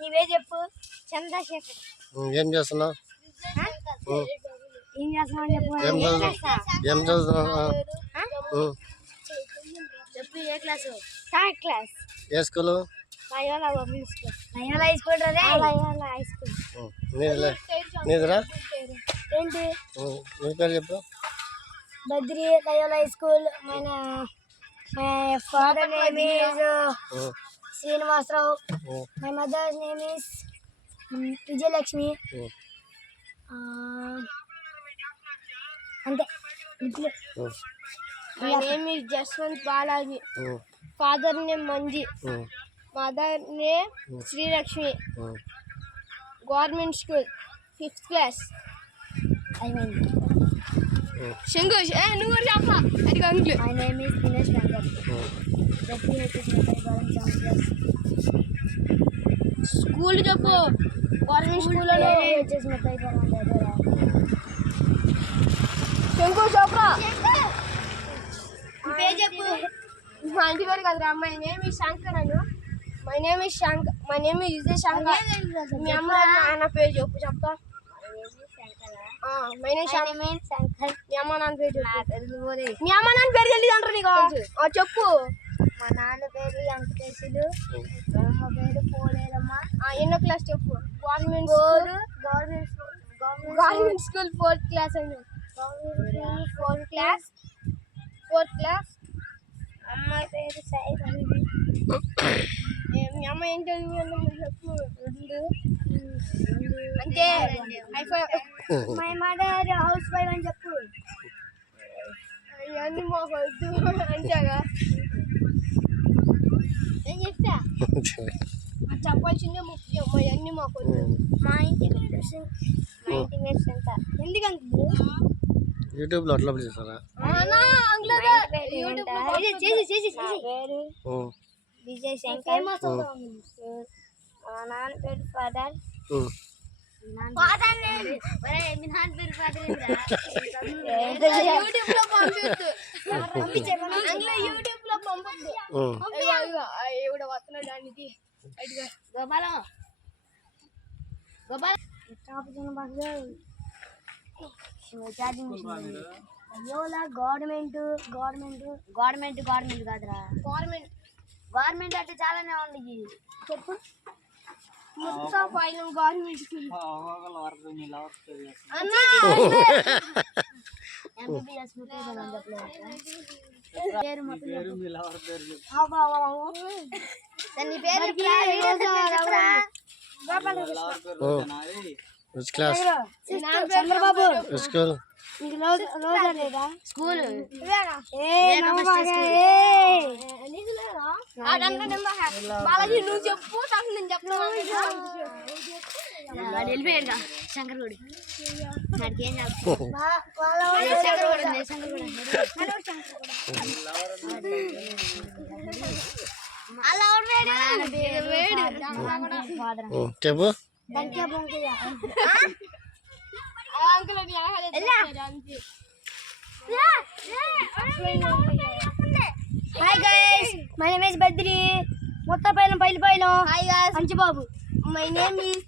నీవే చెప్పు. చంద్రశేఖర్. ఏం చేస్తున్నావు? ఏం చేస్తున్నావు చెప్పు. ఏం చదువుతున్నావు? చెప్పు. ఏ క్లాసు? Third class. ఏ school? Loyola public school. Loyola high school రే. Loyola high school. నీదిరా? ఏంటి? నీ పేరు చెప్పు. Badri. Loyola high school. My father name is Srinivasrao. My mother's name is Vijayalakshmi. Ante. My name is Jaswant Balaji. Father name Manji. Mother name Sri Lakshmi. Government school, 5th class. I mean. Shangush, no worry, Appa. My name is Dinesh Venkat. School చెప్పు. Government school లో వచ్చేసి మెత్తై పరాందా. శంకు చెప్పరా. పేరు చెప్పు. మా ఇంటి పేరు కదరా. మై నేమ్ ఇస్ శంకర్ అను. My name is Vijay Shankar. మీ అమ్మ నాన్న పేరు చెప్పు. చెప్తా. My name Shankar. మీ అమ్మ నాన్న పేరు చెప్పు. మీ అమ్మ నాన్న పేరు తెలియదు అంటారు నీకు. చెప్పు. మా నాన్న పేరు వెంకటేశులు. అమ్మ పేరు పోలేరమ్మ. ఎన్నో క్లాస్ చెప్పు. గవర్నమెంట్ స్కూల్ 4th క్లాస్ అండి. 4th class. అమ్మ పేరు సాయి. మీ అమ్మ ఏం చదివి చెప్పు. అంటే మై మదర్ హౌస్ వైఫ్ అని చెప్పు. అవన్నీ మాకు వద్దు అంతేగా. ఏం చెప్తా చెప్పాల్సిందే ముఖ్యం. అవన్నీ మాకు వద్దు. మా ఇంటి పేరు ఎంత ఎందుకంటే యూట్యూబ్లో అప్లోడ్ చేస్తారా? విజయ్ శంకర్. మా నాన్న పేరు ఫాదర్. గవర్నమెంట్ కాదురా. గవర్నమెంట్ అంటే చాలానే ఉంది. చెప్పు. Government Chandrababu school. School Balaji నువ్వు చెప్పు. నేను చెప్తాను. వెళ్ళిపోయాడు శంకర్ గుడి. ఏం చెప్పు. Hi guys, my name is Badri. Motta pailam Hi guys, Anju Babu. My name is